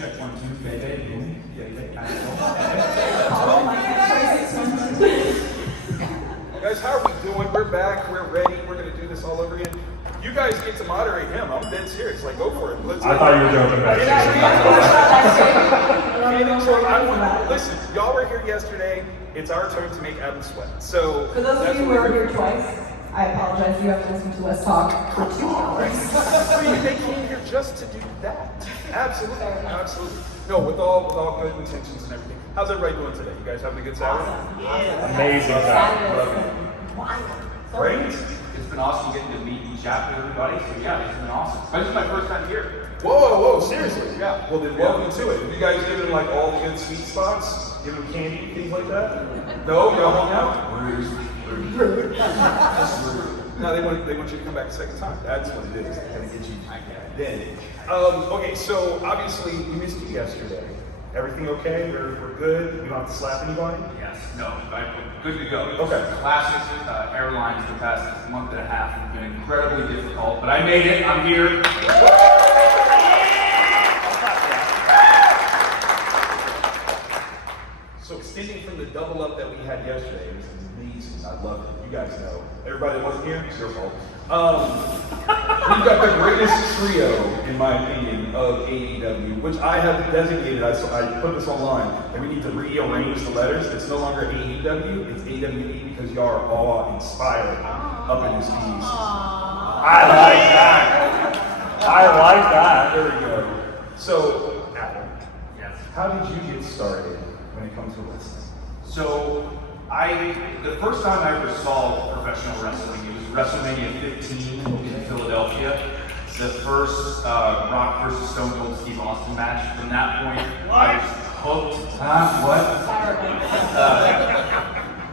Check 1, 2, baby. Boom. Guys, how are we doing? We're back. We're ready. We're going to do this all over again. You guys get to moderate him. I'm dead serious. Like, go for it. Let's I thought you were joking back there. Listen, y'all were here yesterday. It's our turn to make Adam sweat. So, for those of you who are here twice, I apologize. You have to listen to us talk for 2 hours. They came here just to do that. Absolutely. Absolutely. No, with all good intentions and everything. How's everybody doing today? You guys having a good Saturday? Awesome. Yeah. Amazing Saturday. Great. It's been awesome getting to meet and chat with everybody. So yeah, it's been awesome. This is my first time here. Whoa, seriously? Yeah. Well, then welcome to it. Have you guys given like all the good sweet spots? Give them candy, things like that? No? Y'all hung out? Rude. No, they want you to come back a second time. That's what it is. They're gonna get you then. Okay, so obviously we missed you yesterday. Everything okay? We're good? We don't have to slap anybody? Yes, no, I'm good to go. Okay. Classic Airlines the past month and a half have been incredibly difficult, but I made it. I'm here. So extending from the double up that we had yesterday, it was amazing. I loved it. You guys know. Everybody that wasn't here, it's your fault. We've got the greatest trio, in my opinion, of AEW, which I have designated. I put this online, and we need to rearrange the letters. It's no longer AEW, it's AWE because y'all are awe-inspired up in this piece. I like that. There we go. So, Adam, Yes. how did you get started when it comes to wrestling? So, the first time I ever saw professional wrestling, it was WrestleMania 15 in Philadelphia. The first Rock versus Stone Cold Steve Austin match. From that point, I was hooked.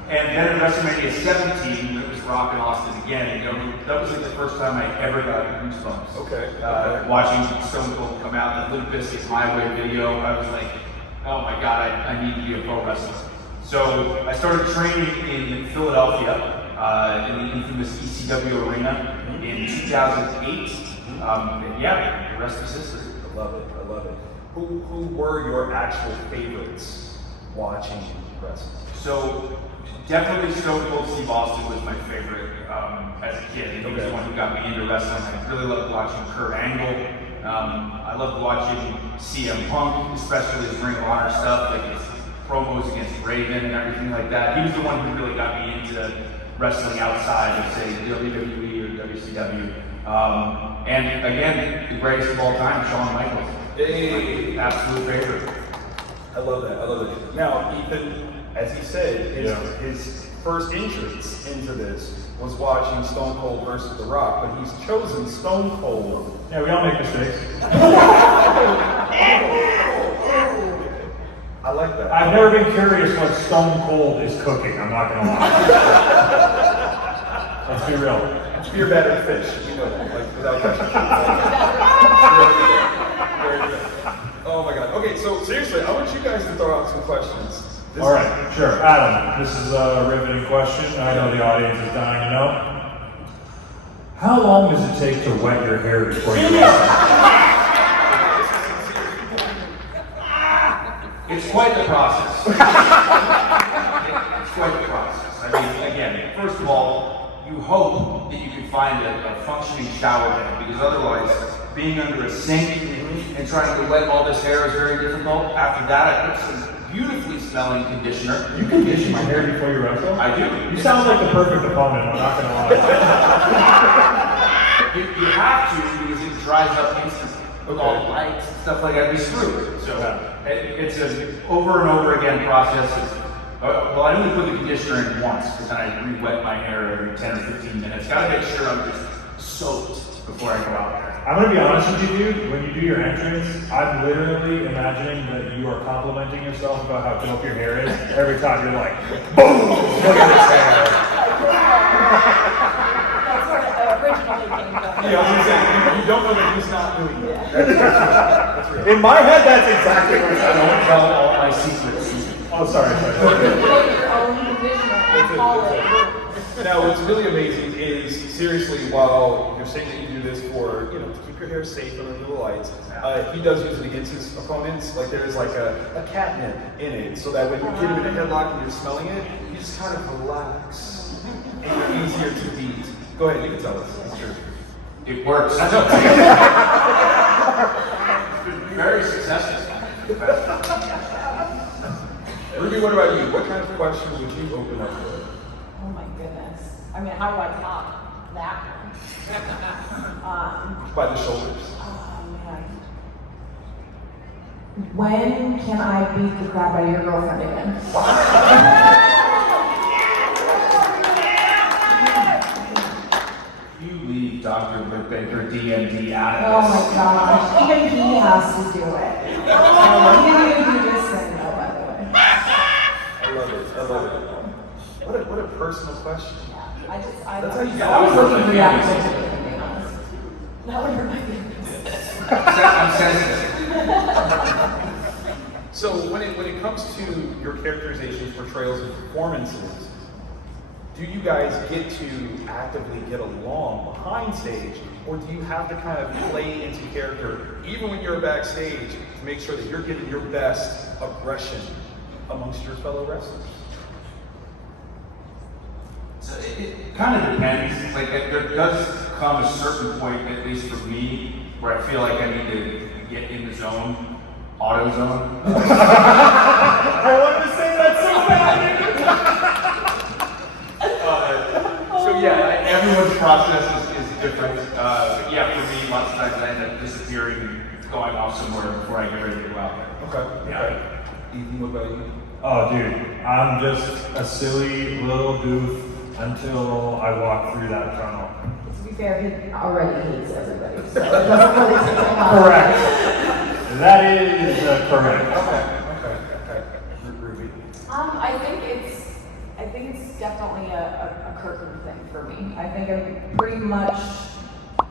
And then at WrestleMania 17, it was Rock and Austin again. You know, that was like the first time I ever got goosebumps. Okay. Watching Stone Cold come out, the Limp Bizkit's My Way video, I was like, oh my God, I need to be a pro wrestler. So I started training in Philadelphia, in the infamous ECW arena in 2008. Yeah, the rest is history. I love it. Who were your actual favorites watching wrestling? So definitely Stone Cold Steve Austin was my favorite as a kid. He was the one who got me into wrestling. I really loved watching Kurt Angle. I loved watching CM Punk, especially his Ring of Honor stuff, like his promos against Raven and everything like that. He was the one who really got me into wrestling outside of, say, WWE or WCW. And again, the greatest of all time, Shawn Michaels. Hey. Absolute favorite. I love that. Now, Ethan, as he said, his first entrance into this was watching Stone Cold versus The Rock, but he's chosen Stone Cold. Yeah, we all make mistakes. I like that. I've never been curious what Stone Cold is cooking, I'm not gonna lie. Let's be real. It's beer battered fish, you know that, like without touching. Oh my God. Okay, so seriously, I want you guys to throw out some questions. All right, sure. Adam, this is a riveting question. I know the audience is dying to know. How long does it take to wet your hair before you wrestle? It's quite the process. It's quite the process. I mean, again, first of all, you hope that you can find a functioning shower head, because otherwise, being under a sink and trying to wet all this hair is very difficult. After that, I put some beautifully smelling conditioner. You condition my hair before you wrestle? I do. You sound like the perfect opponent, I'm not gonna lie. You have to, because it dries up instantly. With all the lights and stuff like that, we screw it. So it's an over and over again process. Well, I only put the conditioner in once, because then I re-wet my hair every 10 or 15 minutes. Gotta make sure I'm just soaked before I go out there. I'm gonna be honest with you, dude. When you do your entrance, I'm literally imagining that you are complimenting yourself about how dope your hair is. Every time you're like, boom! Look at this hair. That's where it originally came from. Yeah, I was gonna say, you don't know that he's not doing that. That's real. In my head, that's exactly what it Don't sounds tell all my secrets. Oh, sorry. Put your own conditioner and call it. Now, what's really amazing is, seriously, while you're saying that you do this for, to keep your hair safe under the lights, he does use it against his opponents. Like, there's like a catnip in it, so that when you get him in a headlock and you're smelling it, you just kind of relax, and you're easier to beat. Go ahead, you can tell us. It's true. It works. Very successful. Ruby, what about you? What kind of question would you open up with? Oh my goodness. I mean, how do I top that one? By the shoulders. Oh man. When can I beat the crap out of your girlfriend again? You leave Dr. Britt Baker DMD out of Oh this. my gosh. Even he has to do it. Oh, he didn't do this thing though, by the way. I love it. What a personal question. Yeah, I That's how you I get was out of looking it. for the opposite, to be honest. That would hurt my feelings. I'm sensitive. So when it comes to your characterizations, portrayals, and performances, do you guys get to actively get along behind stage, or do you have to kind of play into character, even when you're backstage, to make sure that you're giving your best aggression amongst your fellow wrestlers? So it kind of depends. Like there does come a certain point, at least for me, where I feel like I need to get in the zone, auto zone. I wanted to say that so bad. So yeah, everyone's process is different. But yeah, for me, lots of times I end up disappearing, going off somewhere before I get ready to go out there. Okay. Yeah. Ethan, what about you? Oh, dude, I'm just a silly little goof until I walk through that tunnel. To be fair, he already hates everybody, so it doesn't really take a lot. Correct. That is correct. Okay. Ruby. I think it's definitely a curtain thing for me. I think I'm pretty much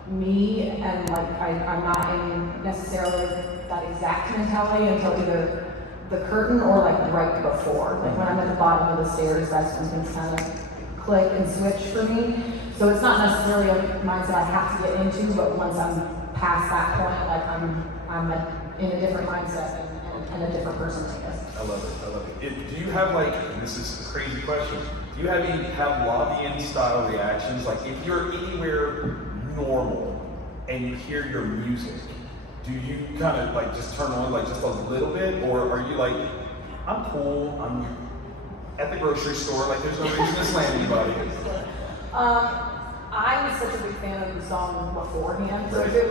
me, and like I'm not in necessarily that exact mentality until either the curtain or like right before. Like when I'm at the bottom of the stairs, that's when things kind of click and switch for me. So it's not necessarily a mindset I have to get into, but once I'm past that point, like I'm in a different mindset and a different person, I guess. I love it. Do you have and this is a crazy question, do you have Lavian style reactions? Like if you're anywhere normal and you hear your music, do you kind of just turn on just a little bit, or are you like, I'm cool, I'm at the grocery store, there's no reason to slam anybody? I was such a big fan of the song beforehand. So if it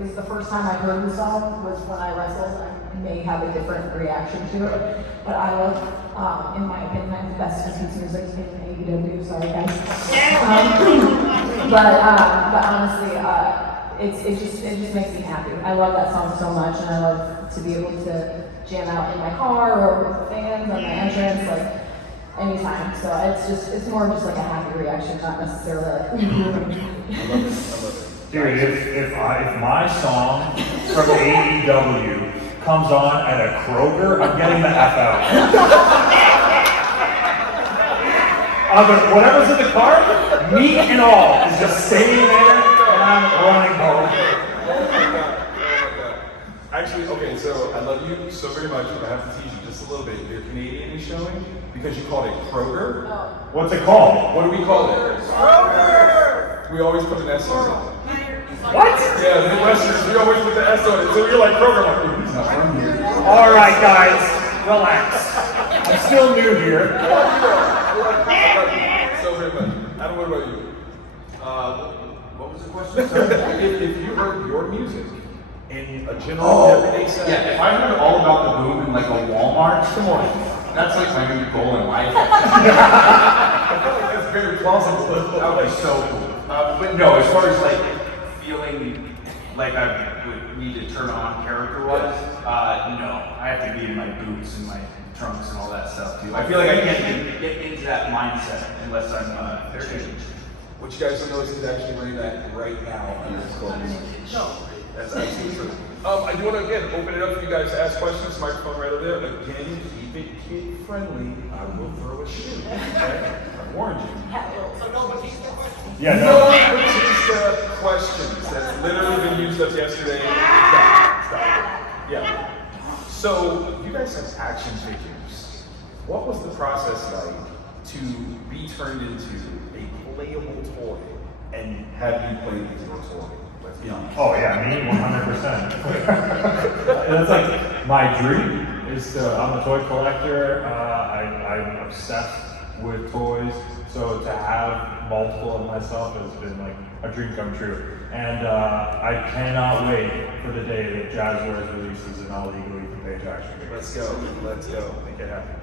was the first time I heard the song was when I wrestled, I may have a different reaction to it. But I love, in my opinion, I have the best entrance music in AEW. Sorry guys. But honestly, it just makes me happy. I love that song so much, and I love to be able to jam out in my car or with the fans on my entrance, anytime. So it's more just a happy reaction, not necessarily I love it. Dude, if my song from AEW comes on at a Kroger, I'm getting the F out. Whatever's in the car, meat and all, is just staying there, and I'm running home. Actually, okay, so I love you so very much, but I have to tease you just a little bit. Your Canadian is showing because you called it Kroger. What's it called? What do we call it? Kroger! We always put an S on it. What? Yeah, the Midwesterners, we always put the S on it. So you're like Kroger, I'm like, he's not from here. All right, guys, relax. I'm still new here. I love you so very much. Adam, what about you? What was the question? If you heard your music in a general everyday setting. Yeah, if I heard all about the boom in a Walmart, Come on. that's my new goal in life. I feel like that's very plausible. That would be so cool. But no, as far as feeling like I would need to turn on character-wise, no. I have to be in my boots and my trunks and all that stuff too. I feel like I can't get into that mindset unless I'm changed. What you guys don't know is he's actually wearing that right now under his clothes. No, that's absolutely true. I do want to again open it up for you guys to ask questions. Microphone right over there. Again, keep it kid friendly. I will throw a shoe. Okay? I warned you. Yeah, No no. Batista questions. That's literally been used up yesterday. Stop. Yeah. So, you guys have action figures. What was the process like to be turned into a playable toy and have you play into a toy? Let's be honest. Oh yeah, me 100%. That's like my dream. I'm a toy collector. I'm obsessed with toys. So to have multiple of myself has been like a dream come true. And I cannot wait for the day that Jazzwares releases an All Ego T-Shirts action figure. Let's go. Make it happen.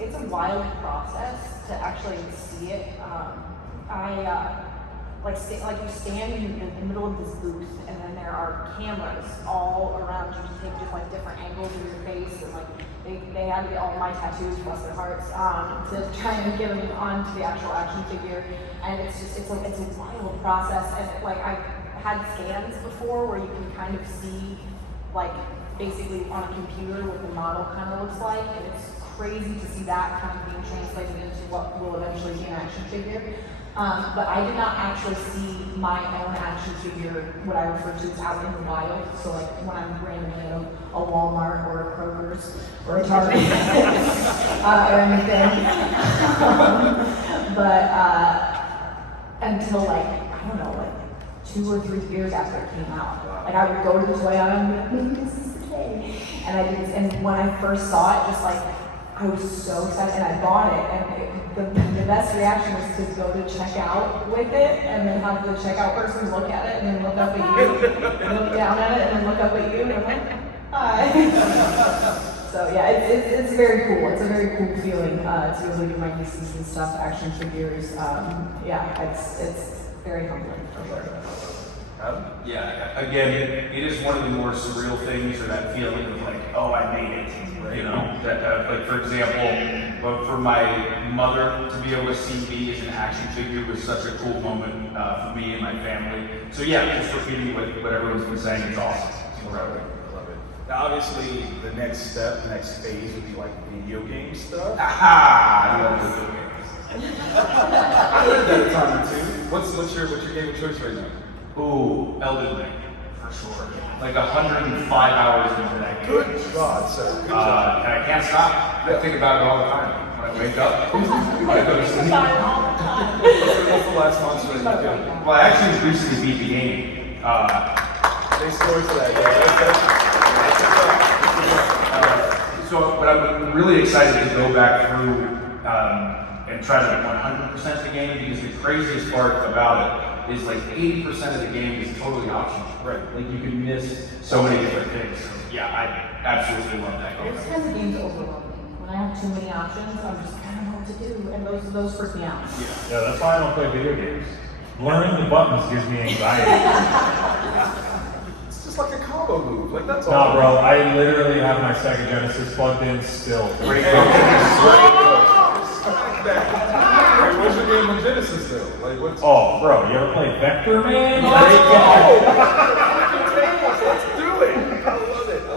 It's a wild process to actually see it. Like you stand in the middle of this booth, and then there are cameras all around you to take just like different angles of your face, and like they had to get all my tattoos, bless their hearts, to try and get them onto the actual action figure, and it's a wild process, and I've had scans before where you can kind of see like basically on a computer what the model kind of looks like, and it's crazy to see that kind of being translated into what will eventually be an action figure. But I did not actually see my own action figure, what I refer to as out in the wild. So like when I'm randomly in a Walmart or a Kroger's or a Target or anything. But until like, I don't know, like 2 or 3 years after it came out. Like I would go to the toy aisle and be like, this is the day. And when I first saw it, just like, I was so excited, and I bought it, and the best reaction was to go to check out with it, and then have the checkout person look at it, and then look up at you, and look down at it, and then look up at you, and I'm like, hi. So yeah, it's very cool. It's a very cool feeling to be able to give my nieces and stuff action figures. Yeah, it's very humbling for sure. Yeah, again, it is one of the more surreal things, or that feeling of like, oh, I made it. You know, that like for example, but for my mother to be able to see me as an action figure was such a cool moment for me and my family. So yeah, just repeating what everyone's been saying, it's awesome. It's incredible. Love it. Now, obviously, the next step, the next phase would be like video game stuff. Aha! I love video games. I heard that a time or two. What's your game of choice right now? Ooh, Elden Ring, for sure. Like 105 hours into that game. Good God, sir. Good job. And I can't stop. I think about it all the time. When I wake up, when I go to sleep. What's the last monster that you killed? Well, I actually recently beat the game. Thanks for that, But I'm really excited to go back through and try to 100% the game, because the craziest part about it is like 80% of the game is totally optional. Right. Like you can miss so many different things. So, yeah, I absolutely love that game. Those kinds of games overwhelm me. When I have too many options, I'm just, I don't know what to do, and those freak me out. Yeah, that's why I don't play video games. Learning the buttons gives me anxiety. It's just like a combo move. Like that's all. Nah, bro, I literally have my Sega Genesis plugged in still. Great Hey, what's your game on Genesis though? Like what's Oh, bro, you ever play Vector Man? Let's do it! I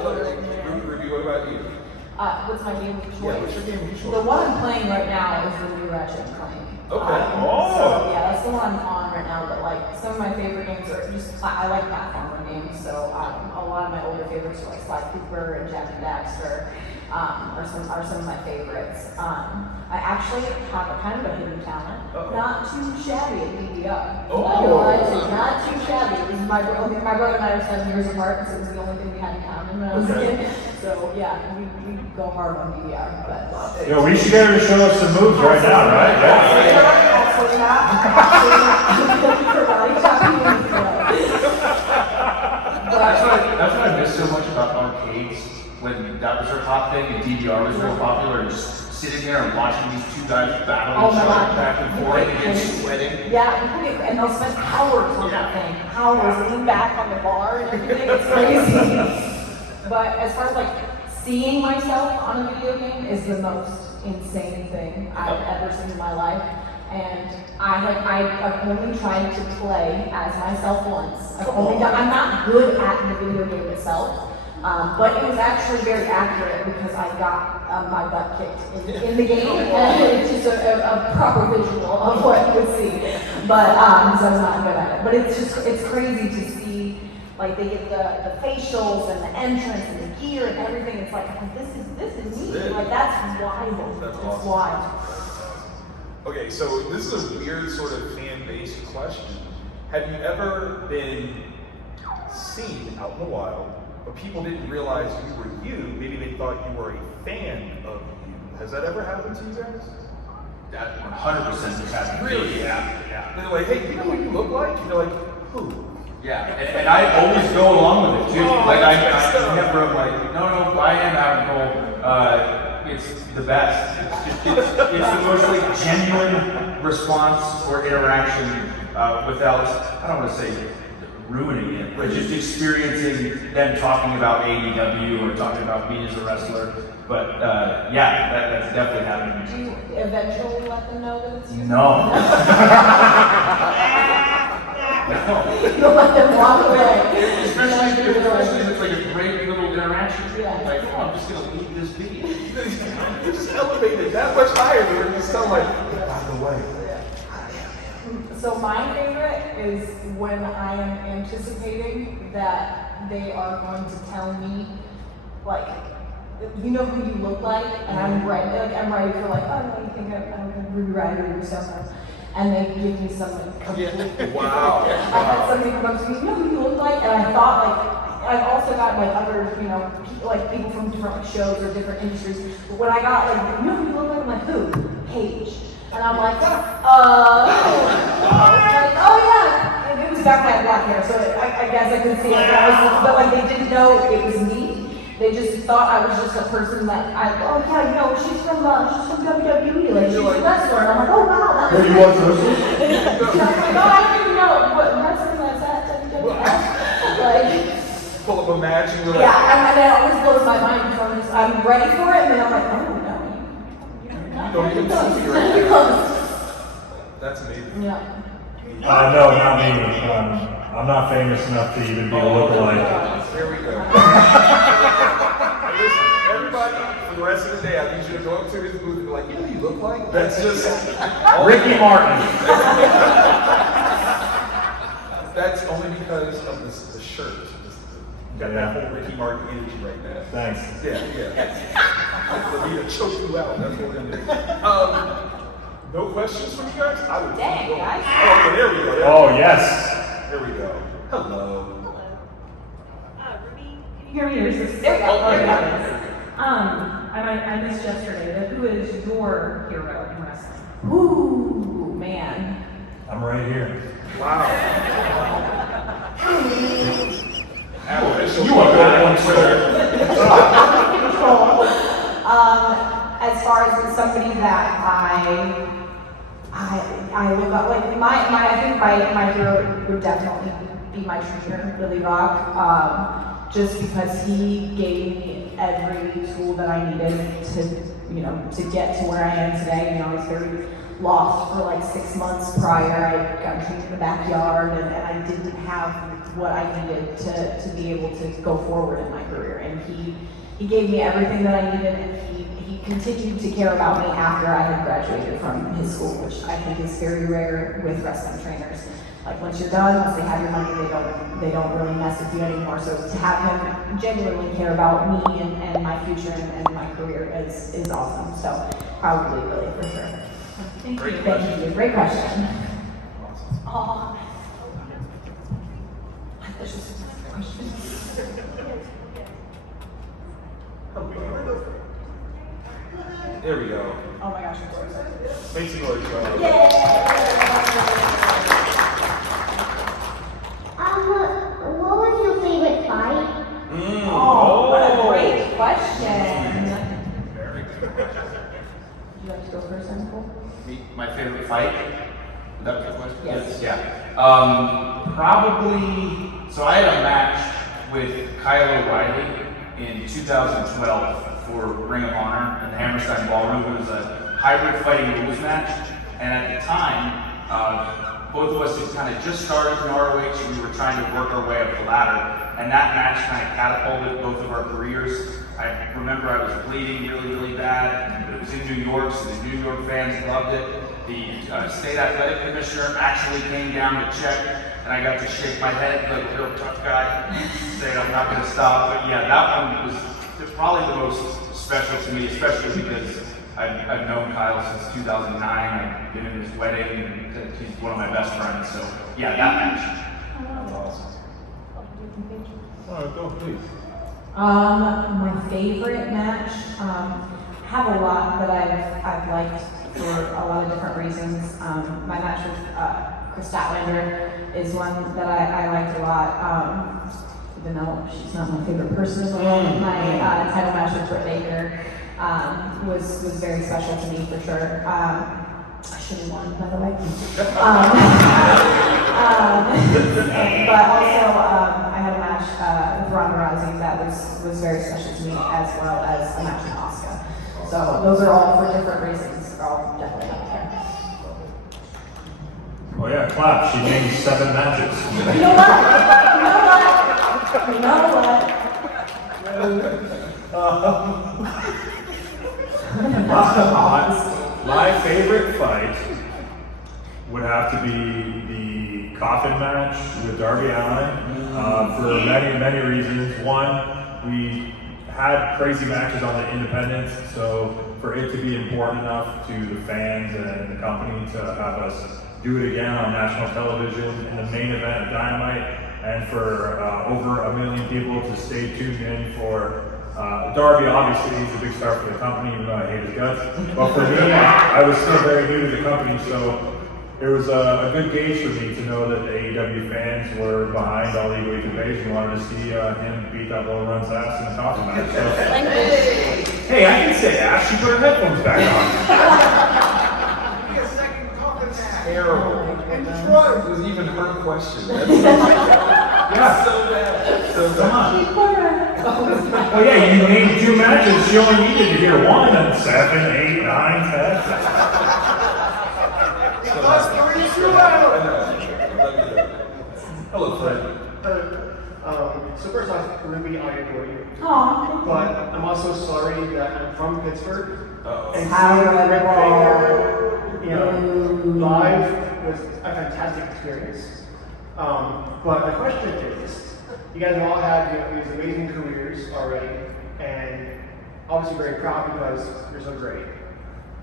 love it. Ruby, what about you? What's my game of choice? Yeah, what's your game of choice? The one I'm playing right now is the new Ratchet & Clank. Okay. So yeah, that's the one I'm on right now. But like some of my favorite games are just I like platformer games. So a lot of my older favorites are like Sly Cooper and Jack and Daxter. Are some of my favorites. I actually have a kind of a hidden talent. Not too shabby at DDR. Not too shabby. This is my brother and I are 7 years apart, so it was the only thing we had in common when I was a kid. So yeah, we go hard on DDR. But Yo, we should get her to show us some moves right now, right? Yeah. absolutely not. Absolutely not. That's what I miss so much about arcades, when that was their hot thing and DDR was real popular, and just sitting there and watching these two guys battle each other back and forth and sweating. Yeah, and they'll spend hours on that thing. Hours, lean back on the bar and everything. It's crazy. But as far as like seeing myself on a video game is the most insane thing I've ever seen in my life. And I've only tried to play as myself once. I'm not good at the video game itself, But it was actually very accurate because I got my butt kicked in the game, and it's just a proper visual of what you would see. But so I was not good at it. But it's crazy to see, like they get the facials and the entrance and the gear and everything. It's like this is neat. Like that's wild. That's it's awesome. wild. Okay, so this is a weird sort of fan-based question. Have you ever been seen out in the wild, but people didn't realize you were you? Maybe they thought you were a fan of you. Has that ever happened to you guys? That 100% has happened. Really? Yeah. They're like, hey, you know what you look like? And you're like, who? Yeah, and I always go along with it too. Oh, like I that's never am like, no, I am out cold. It's the best. It's the most like genuine response or interaction without, I don't want to say ruining it, but just experiencing them talking about AEW or talking about me as a wrestler. But yeah, that's definitely happened. Do you eventually let them know that it's you? No. You'll let them walk away. Especially if it's like a great little interaction. Yeah. Like, oh, I'm just gonna leave this video. You just elevated that much higher than we're just telling like, by the way. So my favorite is when I am anticipating that they are going to tell me, like, you know who you look like, and I'm ready. Like I'm ready for like, oh no, you think I'm Ruby Rider or something, and they give me some like complete. Wow. I had somebody come up to me, you know who you look like, and I thought like I've also got like other like people from different like, shows or different industries. But when I got like, you know who you look like, I'm like who? Paige. And I'm like, like, oh yeah. And it was back when I had black hair, so I guess I couldn't see it. But like they didn't know it was me. They just thought I was just a person that oh yeah, she's from WWE, like she's a wrestler. And I'm like, oh wow. Where you watch wrestling? I'm like, oh, I don't even know what wrestling that's at WWE. Like, Pull up a match and you're like, yeah, and it always blows my mind because I'm ready for it, and then I'm like, oh no. you don't even see me right now. That's amazing. Yeah. No, not me. I'm not famous enough to even be a lookalike. There we go. Listen, everybody, for the rest of the day, I need you to go up to his booth and be like, you know who you look like? That's just Ricky Martin. That's only because of the shirt. You got that whole Ricky Martin energy right now. Thanks. Yeah. We're going to choke you out. That's what we're going to do. No questions from you guys? I would Dang, go. guys. Oh, okay, there we go. Oh, yes. There we go. Hello. Ruby, You hear me? Or is this? There we go. There we go. I missed yesterday, but who is your hero in wrestling? Ooh, man. I'm right here. Wow. You are good one, sir. As far as somebody that I look up, like I think my hero would definitely be my trainer, Billy Rock, just because he gave me every tool that I needed to get to where I am today. I was very lost for like 6 months prior. I got trained in the backyard, and I didn't have what I needed to be able to go forward in my career. And he gave me everything that I needed, and he continued to care about me after I had graduated from his school, which I think is very rare with wrestling trainers. Like once you're done, once they have your money, they don't really mess with you anymore. So to have him genuinely care about me and my future and my career is awesome. So probably Billy for sure. Thank Great you. question. Thank you. Great question. Awesome. There's just a question. There we go. Oh my gosh, I'm so excited. Make some noise, bro. What was your favorite fight? Oh, what a great question. Very good. Would you like to go first, Nicole? My favorite fight? That was the question? Yes. Yeah. Probably, so I had a match with Kyle O'Reilly in 2012 for Ring of Honor in the Hammerstein Ballroom. It was a hybrid fighting rules match. And at the time, both of us had kind of just started in ROH and we were trying to work our way up the ladder. And that match kind of catapulted both of our careers. I remember I was bleeding really, really bad, but it was in New York, so the New York fans loved it. The state athletic commissioner actually came down to check, and I got to shake my head like a real tough guy, saying I'm not going to stop. But yeah, that one was probably the most special to me, especially because I've known Kyle since 2009. I've been in his wedding, and he's one of my best friends. So yeah, that match. Awesome. All right, go, please. My favorite match, have a lot that I've liked for a lot of different reasons. My match with Chris Statlander is one that I liked a lot, even though she's not my favorite person in the world. My title match with Britt Baker was very special to me for sure. I should have won, by the way. But also, I had a match with Ronda Rousey that was very special to me, as well as a match with Asuka. So those are all for different reasons. They're all definitely up there. Oh yeah, clap. She named 7 matches. You know what? You know what? My favorite fight would have to be the coffin match with Darby Allin for many reasons. One, we had crazy matches on the independents, so for it to be important enough to the fans and the company to have us do it again on national television in the main event of Dynamite, and for over 1 million people to stay tuned in for Darby. Obviously, he's a big star for the company, even though I hate his guts. But for me, I was still very new to the company, so it was a good gauge for me to know that the AEW fans were behind All Ego T-Shirts and wanted to see him beat that little run's ass in the coffin match. So, hey, I can say ass. She put her headphones back on. A second coffin match. Terrible. And Detroit was even her question. That's so bad. So Come on. Well, yeah, you named 2 matches. She only needed to hear 1, and 7, 8, 9, 10. Hello, Fred. So first off, Ruby, I adore you. Aww. But I'm also sorry that I'm from Pittsburgh. And However, you know, live was a fantastic experience. But my question is, you guys have all had these amazing careers already, and obviously very proud because you're so great.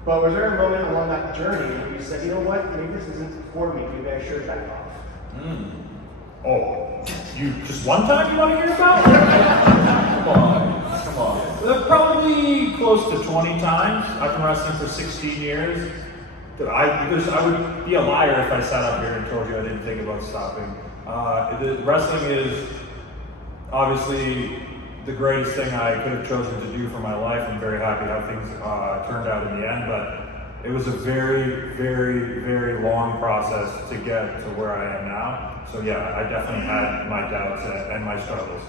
But was there a moment along that journey where you said, you know what, maybe this isn't for me, maybe I should back off? Oh, you just one time you want to hear about? Come on. Probably close to 20 times. I've been wrestling for 16 years. Because I would be a liar if I sat up here and told you I didn't think about stopping. Wrestling is obviously the greatest thing I could have chosen to do for my life. I'm very happy how things turned out in the end, but it was a very, very, very long process to get to where I am now. So yeah, I definitely had my doubts and my struggles.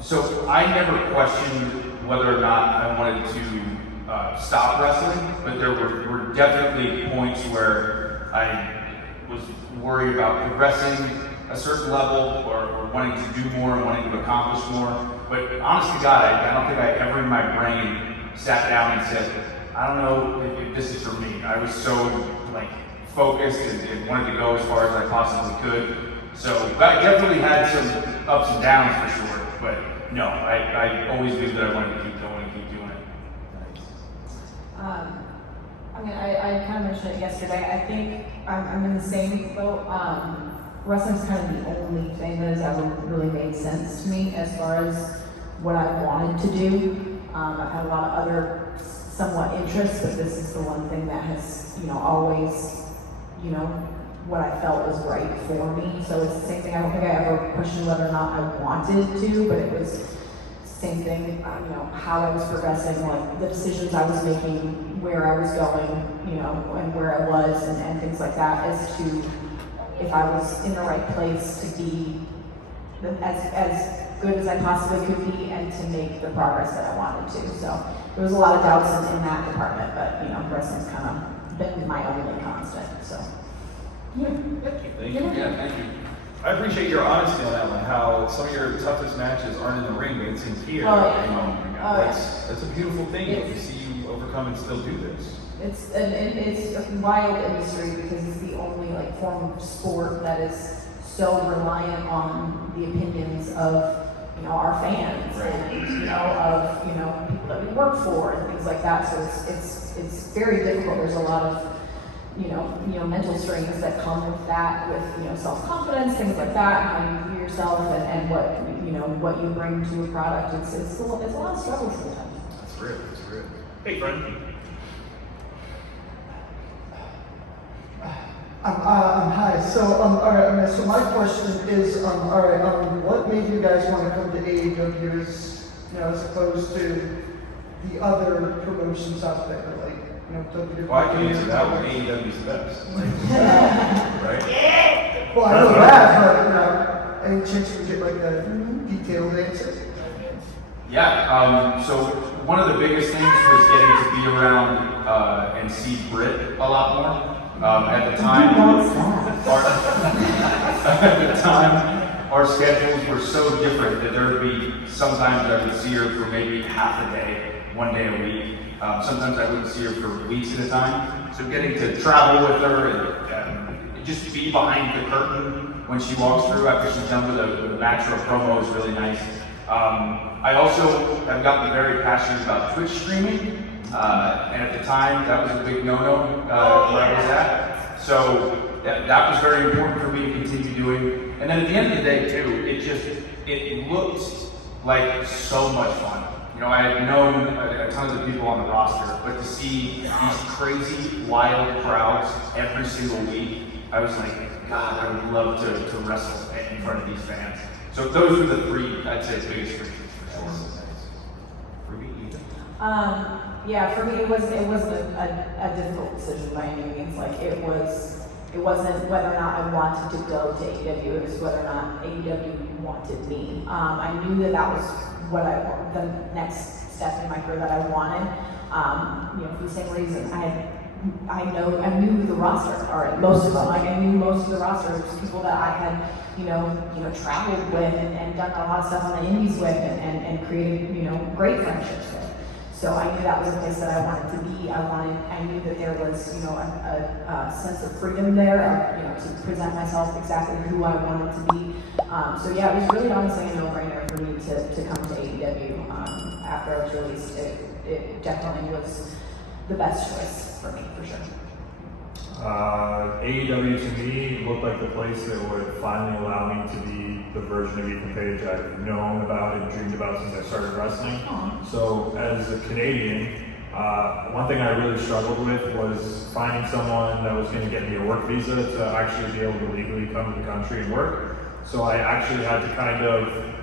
So I never questioned whether or not I wanted to stop wrestling, but there were definitely points where I was worried about progressing a certain level or wanting to do more and wanting to accomplish more. But honest to God, I don't think I ever in my brain sat down and said, I don't know if this is for me. I was so focused and wanted to go as far as I possibly could. So I definitely had some ups and downs for sure. But no, I always knew that I wanted to keep going and keep doing it. I mean, I kind of mentioned it yesterday. I think I'm in the same boat. Wrestling's kind of the only thing that has ever really made sense to me as far as what I wanted to do. I've had a lot of other somewhat interests, but this is the one thing that has, always, what I felt was right for me. So it's the same thing. I don't think I ever questioned whether or not I wanted to, but it was the same thing, how I was progressing, the decisions I was making, where I was going, and where I was and things like that, as to if I was in the right place to be as good as I possibly could be and to make the progress that I wanted to. So there was a lot of doubts in that department, but wrestling's kind of been my only constant. So, yeah. Thank you. Yeah, thank you. I appreciate your honesty on that one. How some of your toughest matches aren't in the ring, but it's in here. Oh, yeah. You know, Oh, that's a beautiful thing to see you overcome and still do this. It's a wild industry because it's the only like form of sport that is so reliant on the opinions of our fans and of people that we work for and things like that. So it's very difficult. There's a lot of mental strains that come with that, with self-confidence, things like that, how you view yourself and what you bring to a product. It's a lot of struggle sometimes. That's real. That's real. Hey, friend. Hi. So, all right. So my question is, all right. What made you guys want to come to AEW as opposed to the other promotions out there, like WWE? Well, I can answer that one. AEW's the best. Right? Well, I know that, but any chance you can get like a detailed answer? Yeah, so one of the biggest things was getting to be around and see Britt a lot more. At the time, our schedules were so different that there would be sometimes I would see her for maybe half a day, 1 day a week. Sometimes I wouldn't see her for weeks at a time. So getting to travel with her and just be behind the curtain when she walks through after she's done with a match or a promo is really nice. I also have gotten very passionate about Twitch streaming. And at the time, that was a big no-no where I was at. So that was very important for me to continue doing. And then at the end of the day, too, it looked like so much fun. I had known a ton of the people on the roster, but to see these crazy, wild crowds every single week, I was like, God, I would love to wrestle in front of these fans. So those were the three, I'd say, biggest reasons for sure. Yeah, for me it wasn't a difficult decision by any means. Like it wasn't whether or not I wanted to go to AEW, it was whether or not AEW wanted me. I knew that was the next step in my career that I wanted. For the same reason I knew the roster already, most of them. Like I knew most of the roster. It was people that I had, traveled with and done a lot of stuff on the indies with and created, great friendships with. So I knew that was a place that I wanted to be. I knew that there was, a sense of freedom there, to present myself exactly who I wanted to be. So yeah, it was really honestly a no-brainer for me to come to AEW after I was released. It definitely was the best choice for me, for sure. AEW to me looked like the place that would finally allow me to be the version of Ethan Page I've known about and dreamed about since I started wrestling. So as a Canadian, one thing I really struggled with was finding someone that was going to get me a work visa to actually be able to legally come to the country and work. So I actually had to kind of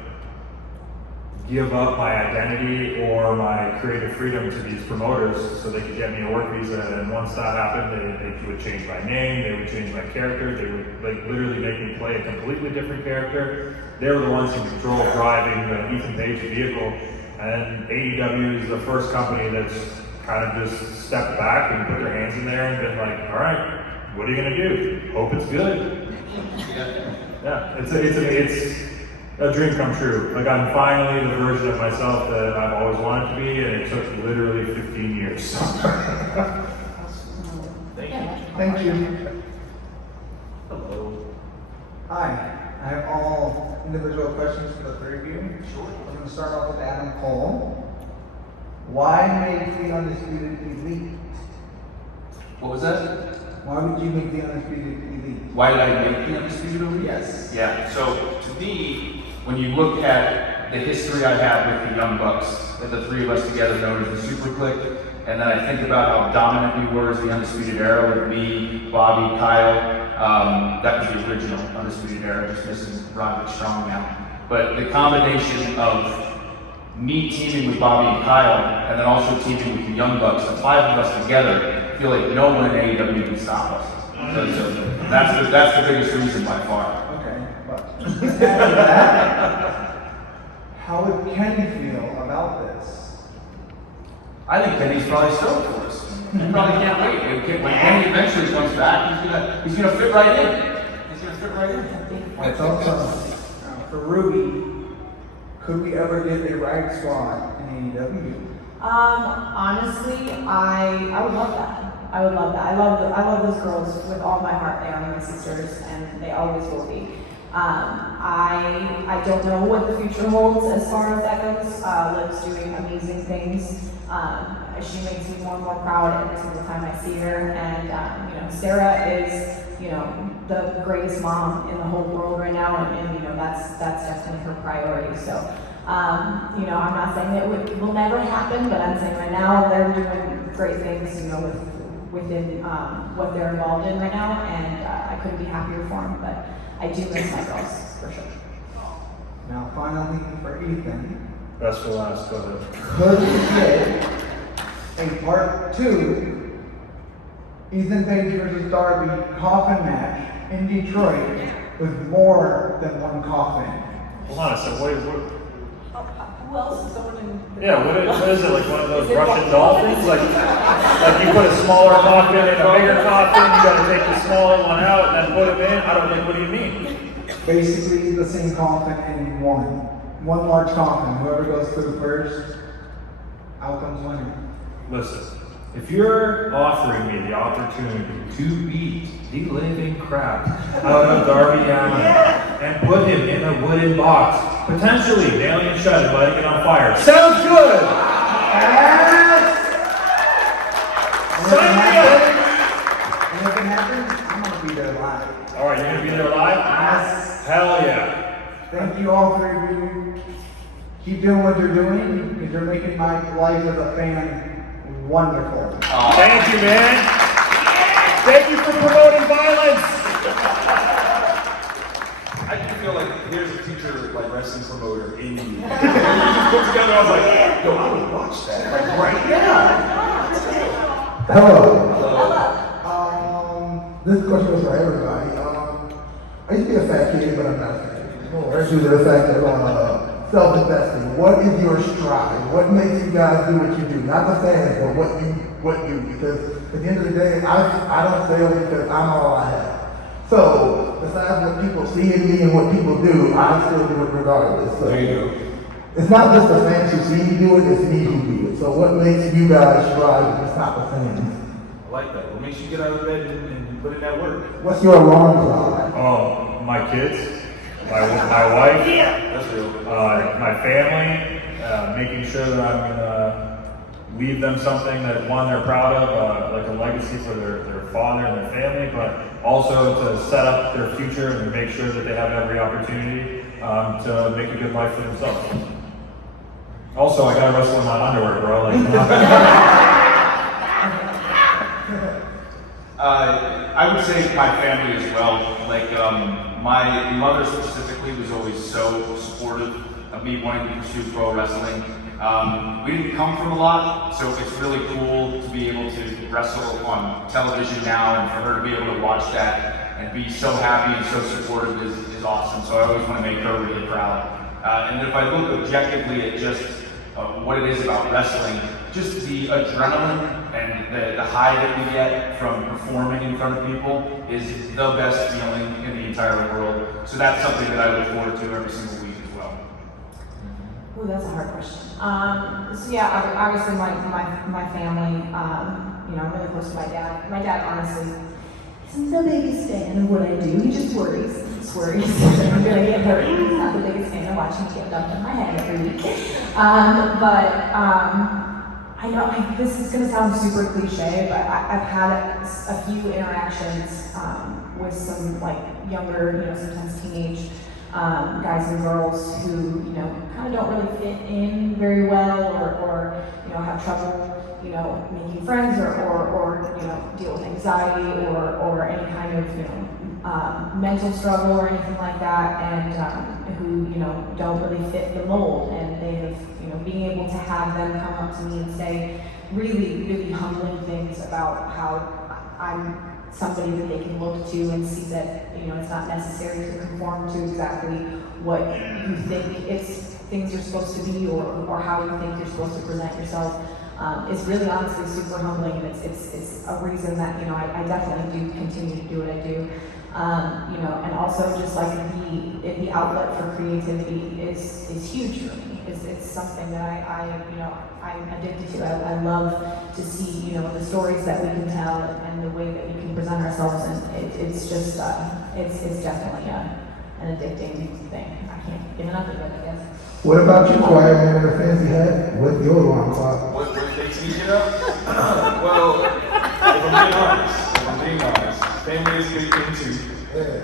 give up my identity or my creative freedom to these promoters so they could get me a work visa. And once that happened, they would change my name, they would change my character, they would literally make me play a completely different character. They were the ones in control of driving the Ethan Page vehicle. And AEW is the first company that's kind of just stepped back and put their hands in there and been like, all right, what are you gonna do? Hope it's good. Yeah, it's a dream come true. Like I'm finally the version of myself that I've always wanted to be, and it took literally 15 years. Thank you. Hello. Hi, I have all individual questions for the three of you. Sure. I'm going to start off with Adam Cole. Why make the Undisputed Elite? What was that? Why would you make the Undisputed Elite? Why did I make the Undisputed Elite? Yes. Yeah, so to me, when you look at the history I have with the Young Bucks, that the three of us together known as the Super Click, and then I think about how dominant we were as the Undisputed Era with me, Bobby, Kyle. That was the original Undisputed Era, just missing Roderick Strong now. But the combination of me teaming with Bobby and Kyle, and then also teaming with the Young Bucks, the five of us together, I feel like no one in AEW can stop us. So that's the biggest reason by far. Okay, but after that, how would Kenny feel about this? I think Kenny's probably stoked for us. He probably can't wait. When Kenny eventually comes back, he's gonna fit right in. He's gonna fit right in. I thought for Ruby, could we ever get a rag squad in AEW? Honestly, I would love that. I would love that. I love those girls with all my heart. They are my sisters, and they always will be. I don't know what the future holds as far as that goes. Liv's doing amazing things. She makes me more and more proud every single time I see her. And Sarah is, the greatest mom in the whole world right now, and that's definitely her priority. So, I'm not saying it will never happen, but I'm saying right now they're doing great things, within what they're involved in right now, and I couldn't be happier for them. But I do miss my girls for sure. Now, finally, for Ethan. Best for last, go ahead. Could we get a part 2 Ethan Page versus Darby coffin match in Detroit with more than one coffin? Hold on a second, what? Who else is going in? Yeah, what is it, like one of those Russian doll things? Like you put a smaller coffin in a bigger coffin, you gotta take the smaller one out and then put them in? I don't think, what do you mean? Basically the same coffin in one large coffin. Whoever goes through first, out comes winner. Listen, if you're offering me the opportunity to beat the living crap out of Darby Allin and put him in a wooden box, potentially nailing it shut and lighting it on fire, sounds good! Sign me up! And if it happens, I'm gonna be there live. Alright, you're gonna be there live? Yes. Hell yeah. Thank you all for keep doing what you're doing, because you're making my life as a fan wonderful. Thank you, man. Thank you for promoting violence. I do feel like there's a future wrestling promoter in you. Put together, I was like, yo, I would watch that. Right now. Hello. Hello. This question was for everybody. I used to be a fat kid, but I'm not a fat kid anymore. Due to the fact that self-investing. What is your stride? What makes you guys do what you do? Not the fans, but what you because at the end of the day, I don't fail because I'm all I have. So besides what people see in me and what people do, I still do it regardless. So There you go. it's not just the fans who see me do it, it's me who do it. So what makes you guys strive if it's not the fans? I like that. What makes you get out of bed and put in that work? What's your alarm clock? Oh, my kids, my wife, That's real. my family, making sure that I'm gonna leave them something that one they're proud of, like a legacy for their father and their family, but also to set up their future and to make sure that they have every opportunity to make a good life for themselves. Also, I gotta wrestle in my underwear, bro. I would say my family as well. My mother specifically was always so supportive of me wanting to pursue pro wrestling. We didn't come from a lot, so it's really cool to be able to wrestle on television now, and for her to be able to watch that and be so happy and so supportive is awesome. So I always want to make her really proud. And if I look objectively at just what it is about wrestling, just the adrenaline and the high that we get from performing in front of people is the best feeling in the entire world. So that's something that I look forward to every single week as well. Ooh, that's a hard question. So yeah, obviously my family, I'm really close to my dad. My dad, honestly, isn't the biggest fan of what I do. He just worries. I'm gonna get hurt. He's not the biggest fan of watching me get dumped in my head every week. I know this is gonna sound super cliche, but I've had a few interactions with some younger, sometimes teenage guys and girls who kind of don't really fit in very well, or have trouble making friends, or deal with anxiety or any kind of mental struggle or anything like that, and who don't really fit the mold, and they have being able to have them come up to me and say really, really humbling things about how I'm somebody that they can look to and see that it's not necessary to conform to exactly what you think things are supposed to be, or how you think you're supposed to present yourself. is really honestly super humbling, and it's a reason that, you know, I definitely do continue to do what I do. You know, and also just like the outlet for creativity is huge for me. It's something that I'm addicted to. I love to see, you know, the stories that we can tell and the way that we can present ourselves, and it's just it's definitely an addicting thing. I can't get enough of it, I guess. What about you, choir man in a fancy hat? What's your alarm clock? What makes me get up? Well, if I'm being honest, family is a big thing too.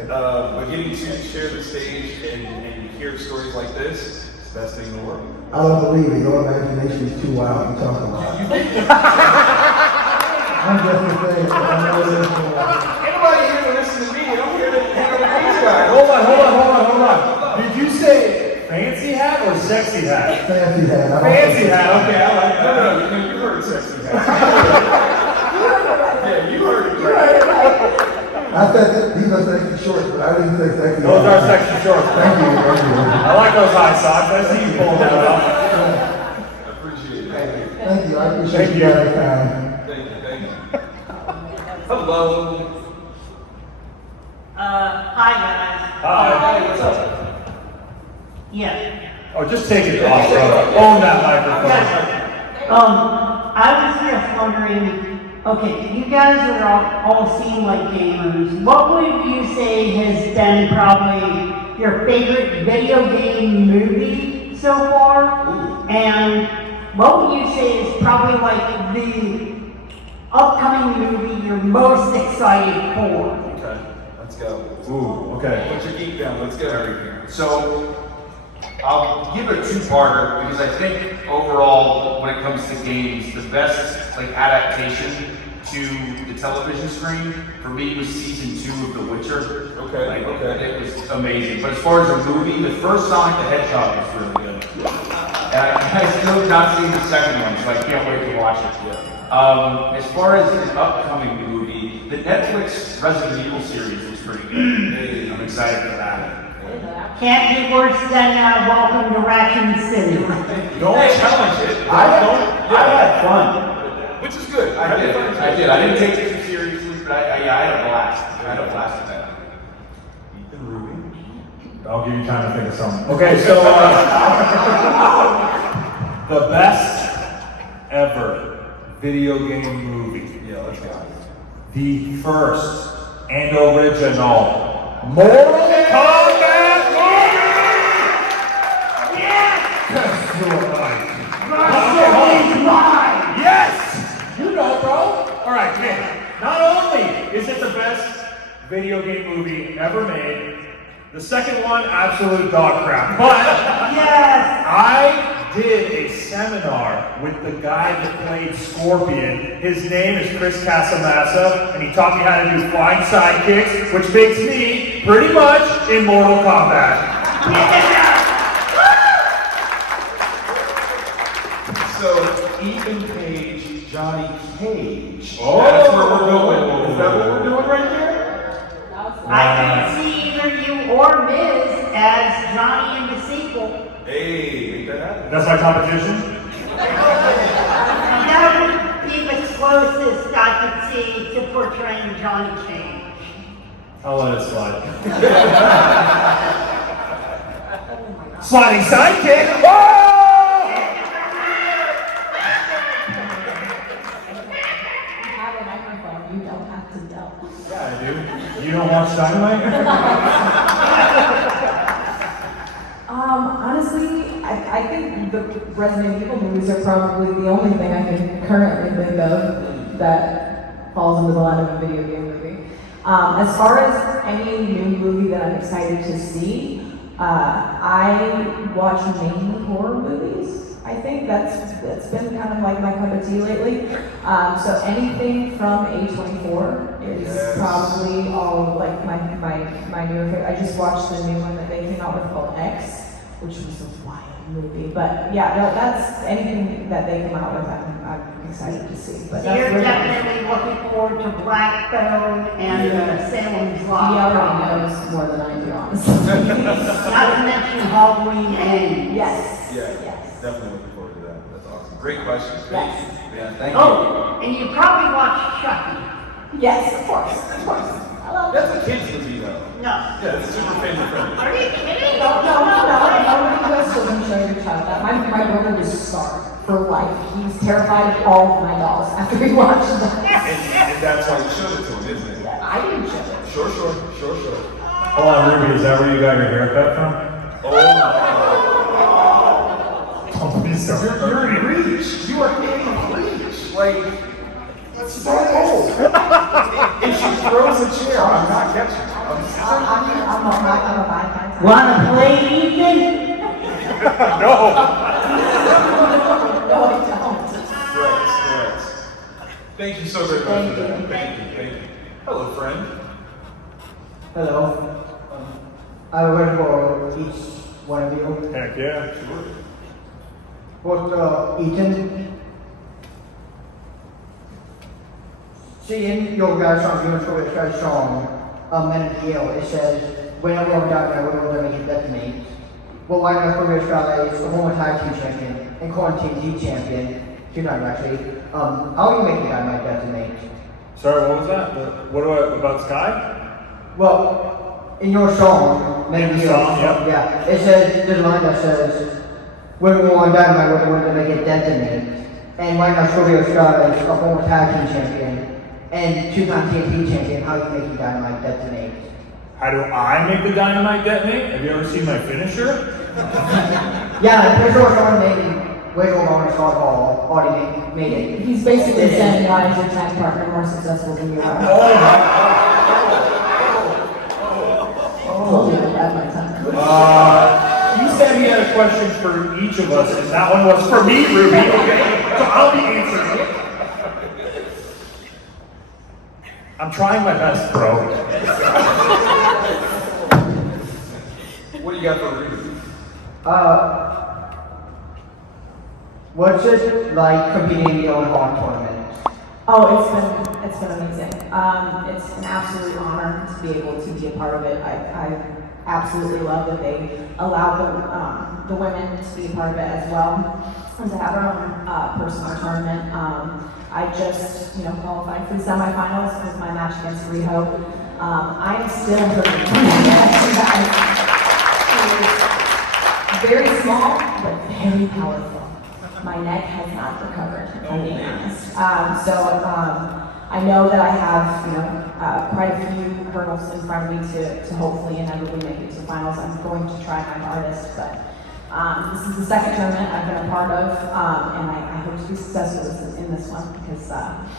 But getting to share the stage and hear stories like this, it's the best thing in the world. I don't believe it. Your imagination is too wild. You talk a lot. I'm just a fan. Anybody here to listen to me? I'm here to hang out with these guys. Hold on. Did you say fancy hat or sexy hat? Fancy hat. Fancy hat, okay, I like that. No, you heard sexy hat. Yeah, you heard it right. I said these are sexy shorts, but I didn't say sexy. Those are sexy shorts. Thank you. I like those high socks. I see you pulling that off. I appreciate it. Thank you. I appreciate you guys' time. Thank you. Hello. Hi guys. Hi. What's up? Yeah. Oh, just take it off, bro. Own that microphone. I was just wondering, okay, you guys are all seem like gamers. What would you say has been probably your favorite video game movie so far? And what would you say is probably like the upcoming movie you're most excited for? Okay, let's go. Ooh, okay. Put your geek down, let's go. So I'll give a two-parter because I think overall, when it comes to games, the best like adaptation to the television screen for me was season 2 of The Witcher. Okay. It was amazing. But as far as a movie, the first Sonic the Hedgehog was really good. And I still have not seen the second one, so I can't wait to watch it. As far as an upcoming movie, the Netflix Resident Evil series was pretty good. I'm excited for that. Can't be worse than Welcome to Raccoon City. Don't challenge it. I had fun. Which is good. I did. I didn't take it too seriously, but I had a blast. I had a blast with that. Ethan Ruby. I'll give you time to think of something. Okay, so the best ever video game movie. Yeah, let's go. The first and original Mortal Kombat movie! Yes! Yes! You know, bro. All right, man. Not only is it the best video game movie ever made, the second one, absolute dog crap. But Yes! I did a seminar with the guy that played Scorpion. His name is Chris Casamassa, and he taught me how to do flying sidekicks, which makes me pretty much in Mortal Kombat. So, Ethan Page, Johnny Cage. Oh. That's where we're going. Is that what we're doing right there? I can see either you or Miz as Johnny in the sequel. Hey, make that happen. That's my competition? That would be the closest I could see to portraying Johnny Cage. I'll let it slide. Sliding sidekick! Oh! You have a microphone, you don't have to yell. Yeah, I do. You don't watch Dynamite? Honestly, I think the Resident Evil movies are probably the only thing I can currently think of that falls into the line of a video game movie. As far as any new movie that I'm excited to see, I watch mainly horror movies. I think that's been kind of like my cup of tea lately. So anything from A24 is probably all like my newer favorite. I just watched the new one that they came out with called X, which was a wild movie. But yeah, no, that's anything that they come out with. I'm excited to see. But So that's you're really definitely looking forward to Blackbone and Salem's he Lot. already knows more than I do, honestly. Not to mention Halloween Ends. Yes. Yeah, Yes. definitely looking forward to that. That's awesome. Great questions. Yes. Big Yeah, thank you. Oh, and you probably watched Chucky. Yes, of course, of course. I love it. That's a kid's movie, though. No. Yeah, it's super family friendly. Are you kidding? No, you guys shouldn't show your child that. My brother is scarred for life. He's terrified of all of my dolls after he watched that. And that's why you showed it to him, isn't it? I didn't show it. Sure. Hold on, Ruby, is that where you got your haircut from? Oh, please don't. You're in reach. You are in reach. Like, that's so old. If she throws a chair, I'm not catching her. I'm a bad Wanna play, Ethan? No. No, I don't. Threats. Thank you so very much for that. Thank you. Hello, friend. Hello. I work for each one of you. Heck yeah. Sure. But Ethan, seeing your guys on Undisputed song, Men in Jail, it says, whenever I'm down there, we're going to make it detonate. Well, why not for this guy is a former tag team champion and quarantine team champion, two times actually. How do you make the dynamite detonate? Sorry, what was that? What about Sky? Well, in your song, Men in Jail, Song, yeah. it says, there's a line that says, when we want dynamite, we're going to make it detonate. And right now, Scorpio Sky is a former tag team champion and two-time TNT champion. How do you make the dynamite detonate? How do I make the dynamite detonate? Have you ever seen my finisher? Yeah, I'm pretty sure someone made way over on Scott Hall already made it. He's basically saying why is your tag partner more successful than you are. Told you to grab my tongue. You said he had a question for each of us, and that one was for me, Ruby, okay? So I'll be answering it. I'm trying my best, bro. What do you got for Ruby? What's it like competing in the Owen Hart Tournament? Oh, it's been amazing. It's an absolute honor to be able to be a part of it. I absolutely love that they allow the women to be a part of it as well, and to have our own personal tournament. I just qualified for the semifinals with my match against Riho. I am still hurting from that match. It is very small but very powerful. My neck has not recovered, if I'm being honest. I know that I have, quite a few hurdles in front of me to hopefully inevitably make it to the finals. I'm going to try my hardest, but this is the second tournament I've been a part of, and I hope to be successful in this one because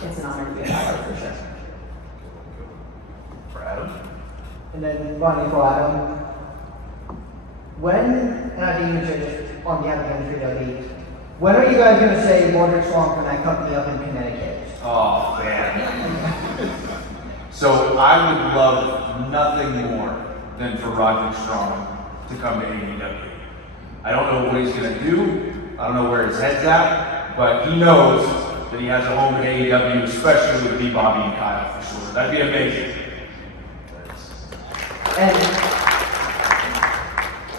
it's an honor to be a part of it for sure. For Adam? And then finally for Adam, when, and I think you said this on the Undisputed Elite, when are you guys going to say Roderick Strong from that company up in Connecticut? Oh, man. So I would love nothing more than for Roderick Strong to come to AEW. I don't know what he's going to do. I don't know where his head's at, but he knows that he has a home at AEW, especially with Bobby and Kyle for sure. That'd be amazing.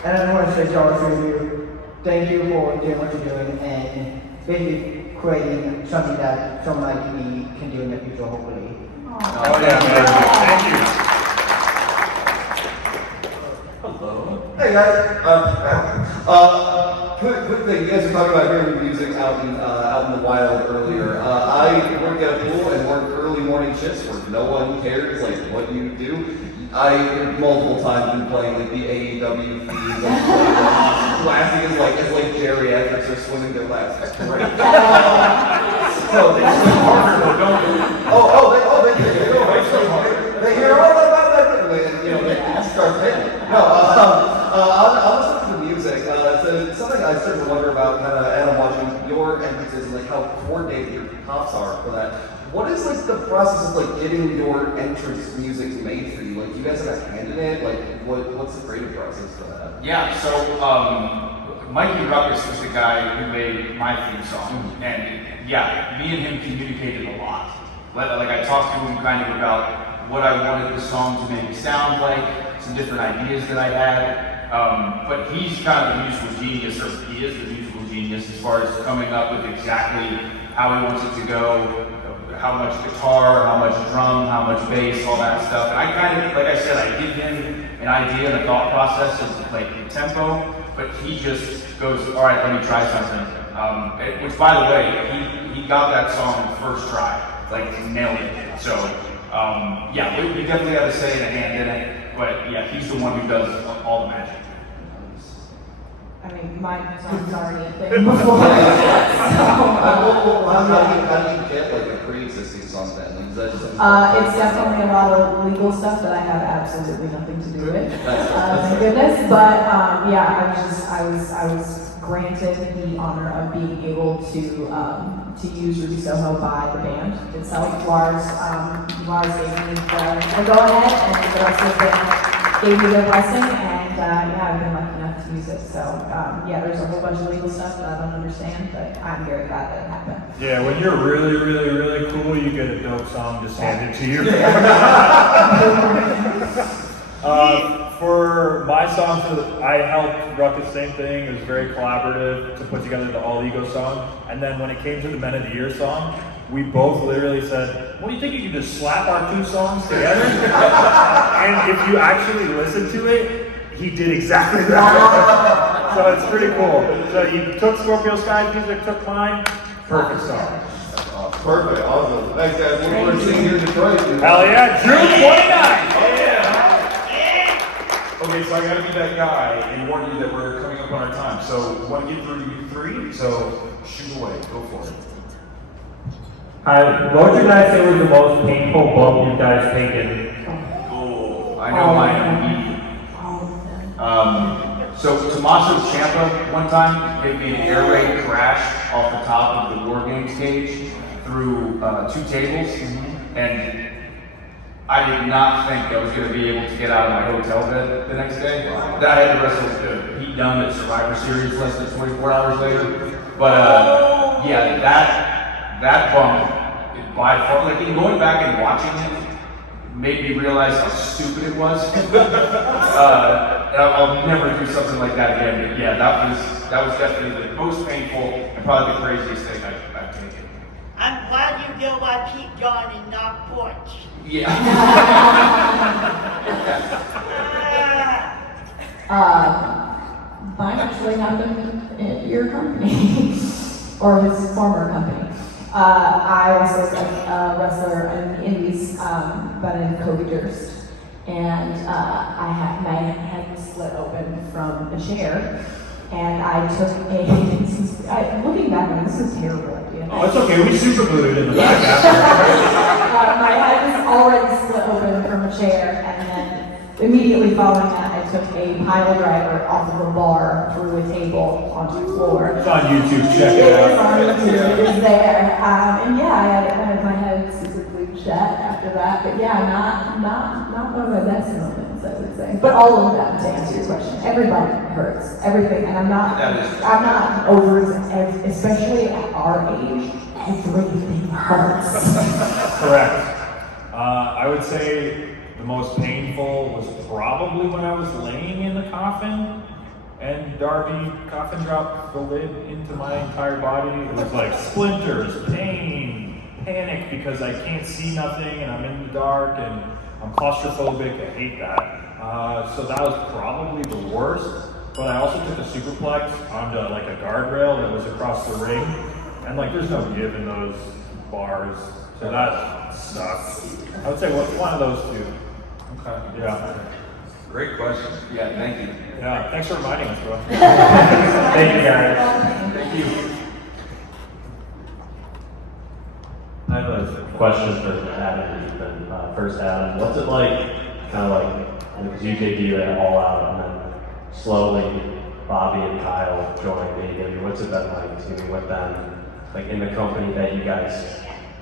And I just want to say, Charles, thank you for doing what you're doing and basically creating something that someone like me can do in the future, hopefully. Oh yeah, man. Thank you. Hello. Hey guys. Quick thing. You guys were talking about hearing music out in the wild earlier. I work at a pool and work early morning shifts where no one cares like what you do. I multiple times been playing like the AEW themes, blasting as like geriatrics are swimming their laps. That's great. So they swim harder, but don't. They hear all about that, and they start hitting. No, I'll listen to the music. So something I started to wonder about, kind of, Adam, watching your entrances and like how coordinated your pops are for that. What is like the process of like getting your entrance music made for you? Like, do you guys have a hand in it? Like, what's the creative process for that? Yeah, so Mikey Ruckus was the guy who made my theme song, and yeah, me and him communicated a lot. Like I talked to him kind of about what I wanted the song to maybe sound like, some different ideas that I had, but he's kind of the musical genius, or he is the musical genius as far as coming up with exactly how he wants it to go, how much guitar, how much drum, how much bass, all that stuff. And I kind of, like I said, I give him an idea and a thought process of like the tempo, but he just goes, all right, let me try something. Which, by the way, he got that song first try, like nailed it. So, yeah, we definitely have a say and a hand in it, but yeah, he's the one who does all the magic. I mean, my song's already a thing before. How do you get like a pre-existing song then? Like, is that just It's definitely a lot of legal stuff that I have absolutely nothing to do with. Thank goodness. But yeah, I was granted the honor of being able to use Ruby Soho by the band itself. Lars gave me the go ahead, and the rest of the band gave me their blessing, and yeah, I've been lucky enough to use it. So yeah, there's a whole bunch of legal stuff that I don't understand, but I'm very glad that it happened. Yeah, when you're really, really, really cool, you get a dope song just handed to you. For my song, I helped Ruckus, same thing. It was very collaborative to put together the All Ego song. And then when it came to the Men of the Year song, we both literally said, well, you think you can just slap our two songs together? And if you actually listen to it, he did exactly that. So it's pretty cool. So you took Scorpio Sky's music, took mine, perfect song. perfect? Awesome. Thanks, guys. Look forward to seeing you in Detroit. Hell yeah, June 29th! Okay, so I gotta be that guy and warn you that we're coming up on our time. So want to get through you three, so shoot away, go for it. Hi, what would you guys say was the most painful bump you guys taken? Oh, I know mine. So Tommaso Ciampa one time gave me an air raid crash off the top of the War Games cage through 2 tables, and I did not think I was going to be able to get out of my hotel bed the next day. That I had to wrestle Pete Dunne at Survivor Series less than 24 hours later. But yeah, that bump, by far, like going back and watching it, made me realize how stupid it was. I'll never do something like that again. But yeah, that was definitely the most painful and probably the craziest thing I've taken. I'm glad you know I Pete Dunne and not Butch. Yeah. Mine actually happened at your company, or his former company. I was a wrestler in the Indies, but in Kobe Durst. And I had my head was split open from a chair, and I took looking back on this is a terrible idea. Oh, it's okay, we super glued it in the back after. My head was already split open from a chair, and then immediately following that, I took a pile driver off of a bar through a table onto the floor. It's on YouTube, check it out. It's on YouTube, it's there. And yeah, I had my head super glued shut after that, but yeah, not one of my best moments, I would say. But all of them, to answer your question. Everybody hurts, everything, and I'm not over, especially at our age, everything hurts. Correct. I would say the most painful was probably when I was laying in the coffin and Darby coffin dropped the lid into my entire body. It was like splinters, pain, panic because I can't see nothing and I'm in the dark and I'm claustrophobic. I hate that. So that was probably the worst. But I also took a superplex onto like a guardrail that was across the ring. And like there's no give in those bars. So that sucks. I would say one of those two. Okay. Yeah. Great question. Yeah, thank you. Yeah, thanks for reminding us, bro. Thank you, guys. Thank you. I have a question for Adam. First, Adam, what's it like, kind of like, because you debuted at All Out, and then slowly Bobby and Kyle joined AEW. What's it been like teaming with them, like in the company that you guys,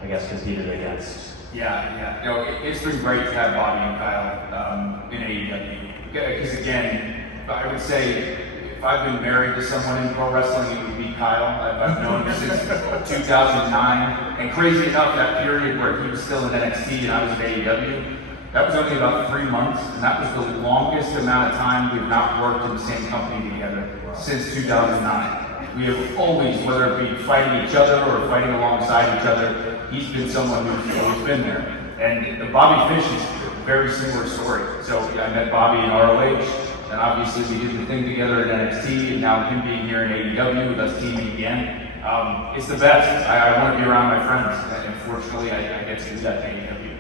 I guess, competed against? Yeah. No, it's been great to have Bobby and Kyle in AEW. Because again, I would say if I've been married to someone in pro wrestling, it would be Kyle. I've known him since 2009. And crazy enough, that period where he was still in NXT and I was in AEW, that was only about 3 months. And that was the longest amount of time we've not worked in the same company together since 2009. we have always, whether it be fighting each other or fighting alongside each other, he's been someone who's always been there. And Bobby Fish is a very similar story. So I met Bobby in ROH, and obviously we did the thing together at NXT, and now him being here in AEW with us teaming again. It's the best. I want to be around my friends, and fortunately I get to do that in AEW.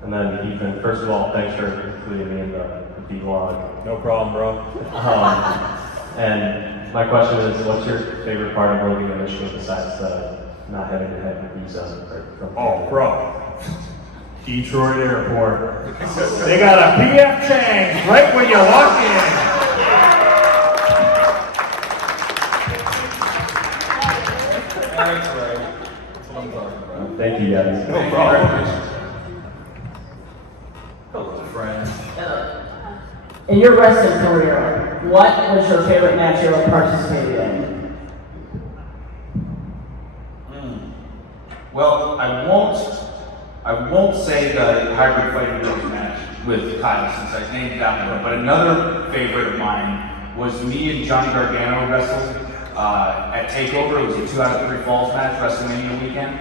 And then Ethan, first of all, thanks for including me in the vlog. No problem, bro. And my question is, what's your favorite part of working in Michigan besides not having to have your visa? Oh, bro. Detroit Airport. They got a PF Chang's right when you walk in. That's right. That's what I'm talking about. Thank you, guys. No problem. Hello, friends. In your wrestling career, what was your favorite match you ever participated in? Well, I won't say the hybrid fighting ropes match with Kyle since I named that one, but another favorite of mine was me and Johnny Gargano wrestled at TakeOver. It was a 2 out of 3 falls match, WrestleMania weekend.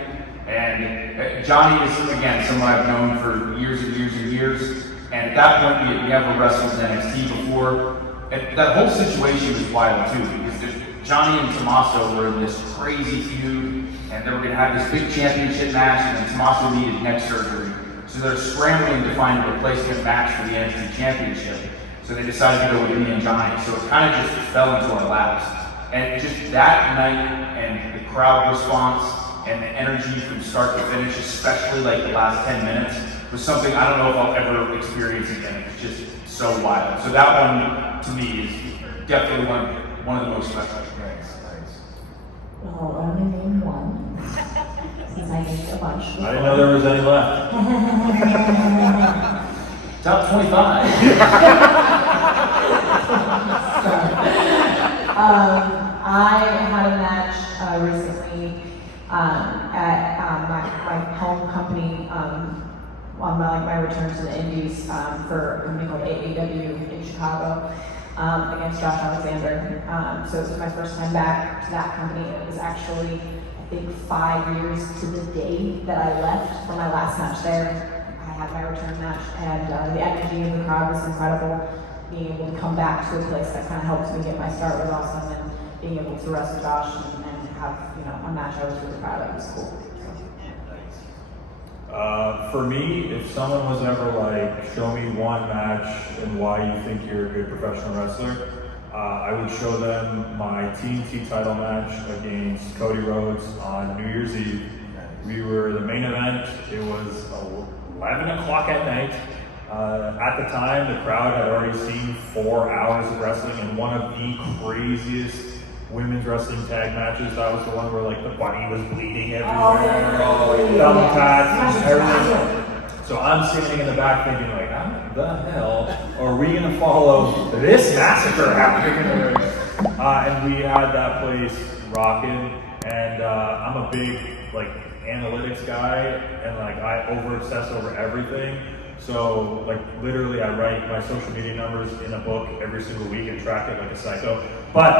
And Johnny is, again, someone I've known for years and years and years. And at that point, we had never wrestled in NXT before. And that whole situation was wild too, because Johnny and Tommaso were in this crazy feud, and they were going to have this big championship match, and then Tommaso needed neck surgery. So they're scrambling to find a replacement match for the NXT championship. So they decided to go with me and Johnny. So it kind of just fell into our laps. And just that night, and the crowd response, and the energy from start to finish, especially like the last 10 minutes, was something I don't know if I'll ever experience again. It's just so wild. So that one, to me, is definitely one of the most special. Well, I'll only name one, since I named a bunch. I didn't know there was any left. Top 25. I had a match recently at my home company on my return to the Indies for a company called AEW in Chicago against Josh Alexander. So it was my first time back to that company. It was actually, I think, 5 years to the day that I left for my last match there. I had my return match, and the energy of the crowd was incredible. Being able to come back to a place that kind of helped me get my start was awesome, and being able to wrestle Josh and have a match I was really proud of was cool. For me, if someone was ever like, show me one match and why you think you're a good professional wrestler, I would show them my TNT title match against Cody Rhodes on New Year's Eve. We were the main event. It was 11 o'clock at night. At the time, the crowd had already seen 4 hours of wrestling in one of the craziest women's wrestling tag matches. That was the one where like the bunny was bleeding everywhere, thumb tats, everything. So I'm standing in the back thinking like, how the hell are we gonna follow this massacre happening? And we had that place rocking, and I'm a big like analytics guy, and like I over obsess over everything. So like literally I write my social media numbers in a book every single week and track it like a psycho. But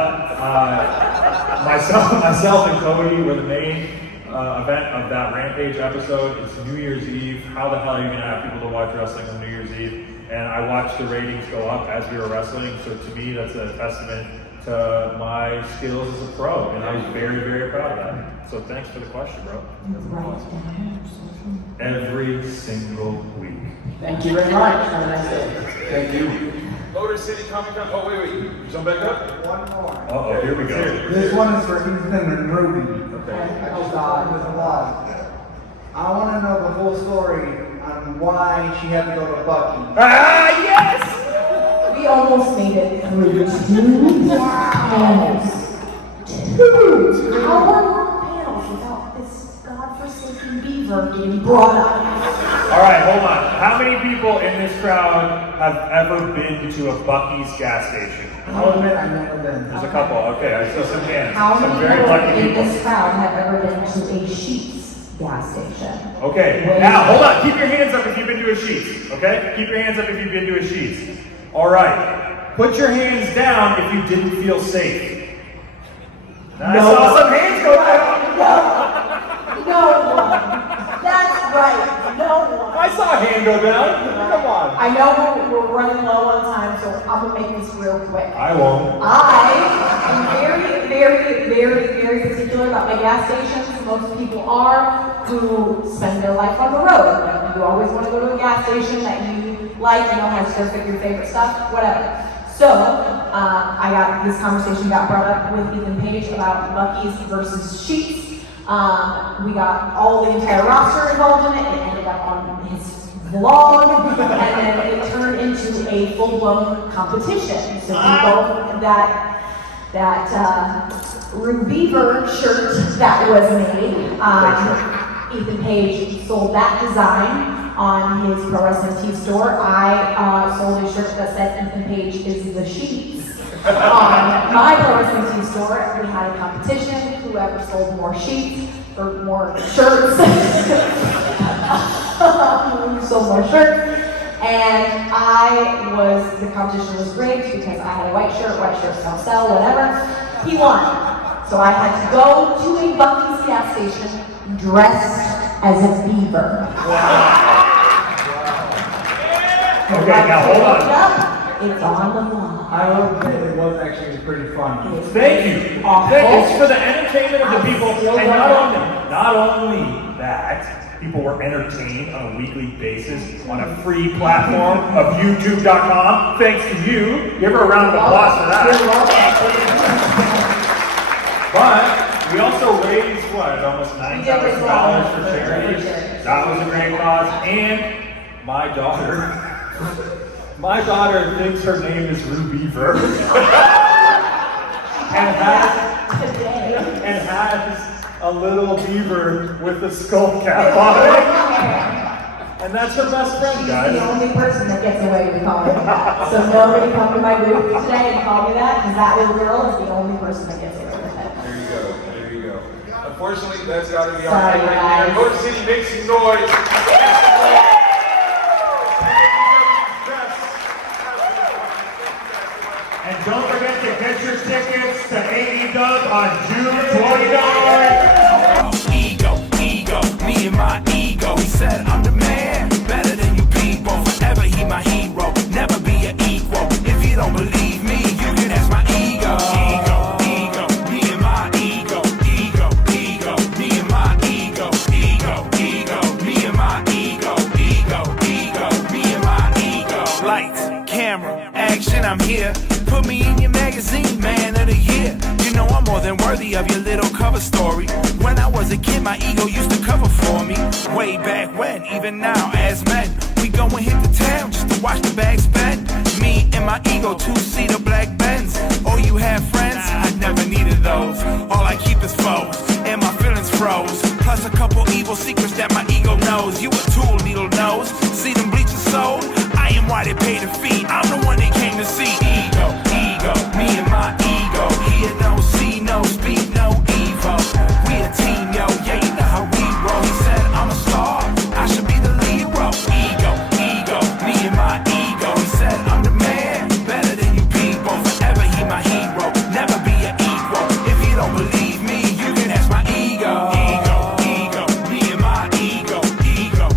myself and Cody were the main event of that Rampage episode. It's New Year's Eve. How the hell are you gonna have people to watch wrestling on New Year's Eve? And I watched the ratings go up as we were wrestling. So to me, that's a testament to my skills as a pro, and I was very, very proud of that. So thanks for the question, bro. Every single week. Thank you very much. Have a nice day. Thank you. Motor City Comic Con. Oh, wait. Jump back up. One more. Uh-oh, here we go. This one is for Ethan and Ruby. Okay. Oh God, there's a lot. I want to know the whole story on why she had to go to Bucky. Ah, yes! We almost made it through 2 panels. 2 hour-long panels without this godforsaken beaver getting brought up. All right, hold on. How many people in this crowd have ever been to a Bucky's gas station? I'll admit I've never been. There's a couple. Okay, I see some hands. How Some many very people lucky in people. this crowd have ever been to a Sheetz gas station? Okay, now hold on. Keep your hands up if you've been to a Sheetz. Okay? Keep your hands up if you've been to a Sheetz. All right. Put your hands down if you didn't feel safe. I saw some hands go down. No one. That's right. No one. I saw a hand go down. Come on. I know we're running low on time, so I'm gonna make this real quick. I won't. I am very particular about my gas stations. Most people are who spend their life on the road. You always want to go to a gas station that you like, has your favorite stuff, whatever. So, this conversation got brought up with Ethan Page about Buc-ee's versus Sheetz. We got the entire roster involved in it. It ended up on his vlog, and then it turned into a full-blown competition. So people that Rue Beaver shirt that was made, Ethan Page sold that design on his Pro Wrestling Tee store. I sold a shirt that said Ethan Page is the Sheetz. On my Pro Wrestling Tee store, we had a competition. Whoever sold more sheets or more shirts, sold more shirts. And the competition was rigged because I had a white shirts don't sell, whatever. He won. So I had to go to a Buc-ee's gas station dressed as a beaver. Wow. Okay, now hold on. It's on the line. I will admit it was actually pretty fun. Thank you. It's for the entertainment of the people. And not only that, people were entertained on a weekly basis on a free platform of YouTube.com. Thanks to you. Give her a round of applause for that. But we also raised, almost $9,000 for charity. That was a great cause. And my daughter thinks her name is Rue Beaver. and has a little beaver with a skull cap on it. And that's her best friend, guys. She's the only person that gets away with calling me that. So nobody come to my booth today and call me that, because that little girl is the only person that gets away with it. There you go. Unfortunately, that's got to be Sorry, our right there. Motor City, make some noise. And don't forget to get your tickets to AEW on June 29th. Ego, me and my ego. He said I'm the man, better than you people. Forever he my hero, never be an equal. If you don't believe me, you can ask my ego. Ego, me and my ego. Ego, me and my ego. Ego, me and my ego. Ego, me and my ego. Lights, camera, action, I'm here. Put me in your magazine, man of the year. You know I'm more than worthy of your little cover story. When I was a kid, my ego used to cover for me. Way back when, even now, as men, we go and hit the town just to watch the bags spend. Me and my ego, two-seater black Benz. Oh, you have friends? I never needed those. All I keep is foes, and my feelings froze. Plus a couple evil secrets that my ego knows. You a tool, needle nose. See them bleachers sold? I am why they pay the fee. I'm the one they came to see. Ego, me and my ego. Hear no, see no, speak no evil. We a team, yo, yeah, you know how we roll. He said I'm a star, I should be the lead role. Ego, me and my ego. He said I'm the man, better than you people. Forever he my hero, never be an equal. If you don't believe me, you can ask my ego. Ego, me and my ego. Ego,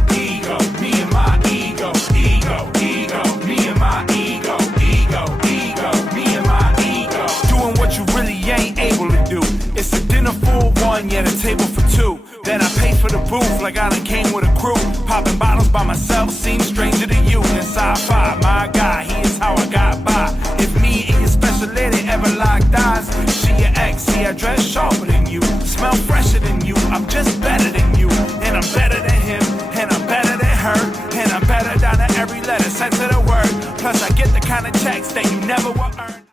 me and my ego. Ego, me and my ego. Ego, me and my ego. Doing what you really ain't able to do. It's a dinner for one, yet a table for two. Then I pay for the booth like I done came with a crew. Popping bottles by myself seems stranger to you. And sci-fi, my guy, he is how I got by. If me and your special lady ever locked eyes, she your ex, see I dress sharper than you, smell fresher than you. I'm just better than you, and I'm better than him, and I'm better than her, and I'm better down to every letter, sense of the word. Plus I get the kind of checks that you never will earn.